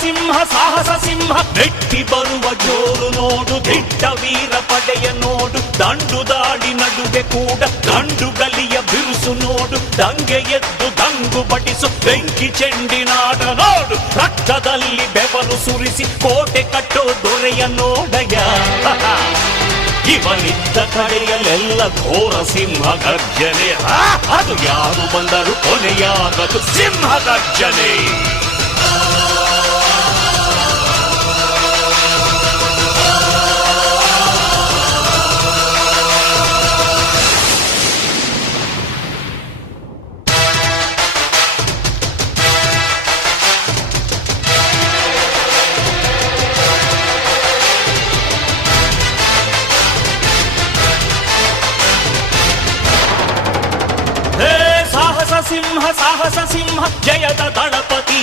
ಸಿಂಹ ಸಾಹಸ ಸಿಂಹ ನೆಟ್ಟಿ ಬರುವ ಜೋರು ನೋಡು, ದಿಟ್ಟ ವೀರ ಪಡೆಯ ನೋಡು, ದಂಡು ದಾಡಿ ನಡುವೆ ಕೂಡ ಗಂಡುಗಲಿಯ ಬಿರುಸು ನೋಡು, ದಂಗೆ ಎದ್ದು ದಂಗು ಬಡಿಸು ಬೆಂಕಿ ಚೆಂಡಿನಾಟ ನೋಡು, ರಕ್ತದಲ್ಲಿ ಬೆವರು ಸುರಿಸಿ ಕೋಟೆ ಕಟ್ಟೋ ದೊರೆಯ ನೋಡಯ. ಇವನಿದ್ದ ಕಡೆಯಲ್ಲೆಲ್ಲ ಘೋರ ಸಿಂಹ ಗರ್ಜನೆ, ಅದು ಯಾರು ಬಂದರು ಕೊನೆಯಾಗದು ಸಿಂಹ ಗರ್ಜನೆ. ಸಾಹಸ ಸಿಂಹ ಜಯದ ದಳಪತಿ.